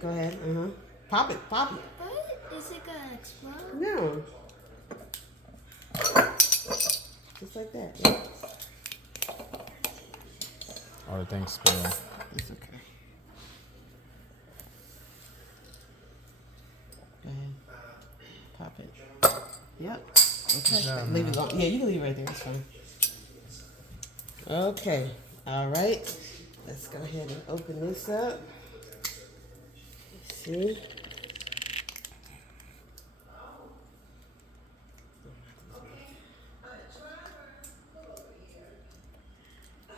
Go ahead. Pop it. Pop it. What? Is it gonna explode? No. Just like that. Yeah. All the things spill. It's okay. Go ahead. Pop it. Yep. Okay. Yeah, leave it alone. Yeah, you can leave it right there. It's fine. Okay. All right. Let's go ahead and open this up. Let's see.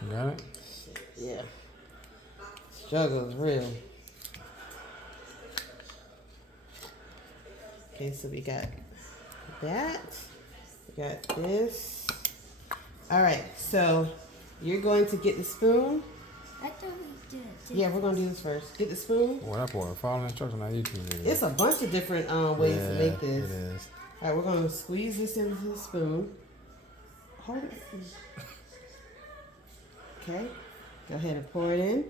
You got it? Yeah. Struggle is real. Okay, so we got that. We got this. All right, so you're going to get the spoon. I thought we did it. Yeah, we're going to do this first. Get the spoon. What up, boy? Follow the instructions on YouTube video. It's a bunch of different ways to make this. It is. All right, we're going to squeeze this into the spoon. Hold it. Okay, go ahead and pour it in.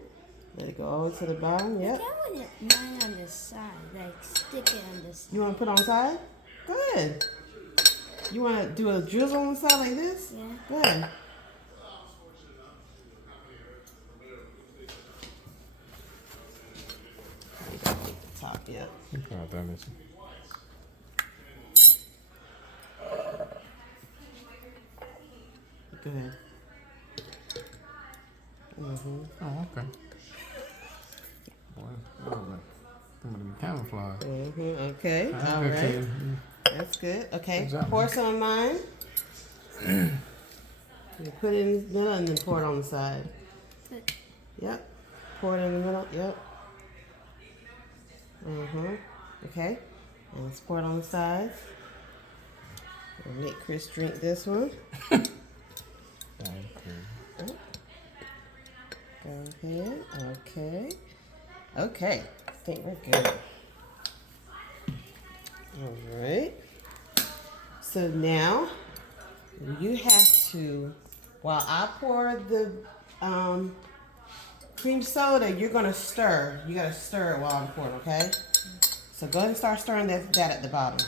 Let it go all the way to the bottom. Yep. I want it mine on the side, like stick it on the side. You want to put it on the side? Go ahead. You want to do a drizzle on the side like this? Yeah. Go ahead. Top, yeah. You put out that, Missy. Go ahead. Oh, okay. Boy, I'm gonna be camouflaged. Okay. All right. That's good. Okay. Good job, Pour man. some of mine. You put it in the middle and then pour it on the side. Yep. Pour it in the middle. Yep. Okay. And let's pour it on the sides. We'll make Chris drink this one. Thank you. Go ahead. Okay. Okay. I think we're good. All right. So now you have to, while I pour the cream soda, you're gonna stir. You gotta stir it while I'm pouring, okay? So go ahead and start stirring that at the bottom.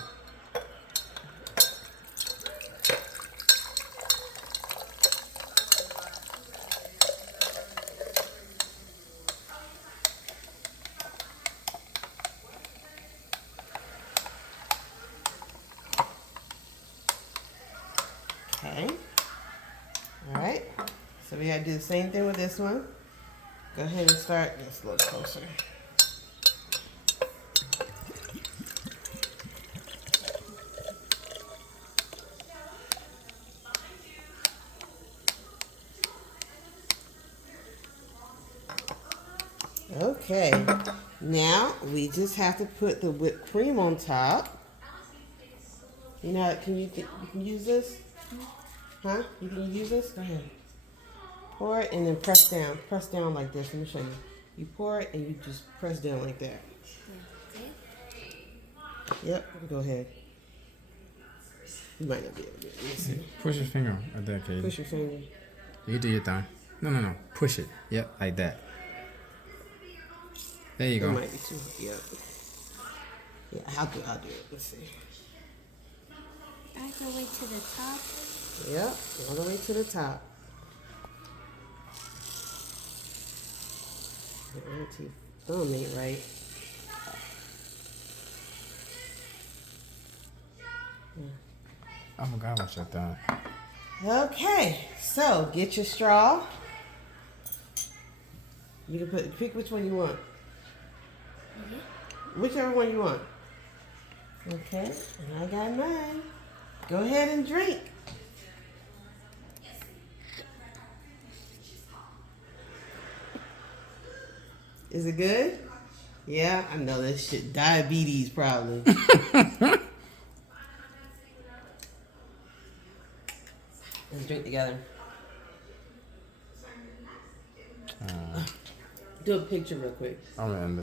Okay. All right. So we gotta do the same thing with this one. Go ahead and start this a little closer. Okay. Now we just have to put the whipped cream on top. You know, you can use this? Huh? You can use this? Go ahead. Pour it and then press down. Press down like this. Let me show you. You pour it and you just press down like that. Yep. Go ahead. You might not be able to do it. Let me see. Push your finger at that, Katie. Push your finger. You do your thing. No. Push it. Yep, like that. There you It go. might be too. Yep. Yeah, I'll do it. Let's see. I have to wait to the top. Yep. All the way to the top. Your auntie thumb ain't right. I forgot what you done. Okay, so get your straw. You can pick which one you want. Whichever one you want. Okay, and I got mine. Go ahead and drink. Is it good? Yeah, I know that shit. Diabetes probably. Let's drink together. Do a picture real quick. I'm gonna end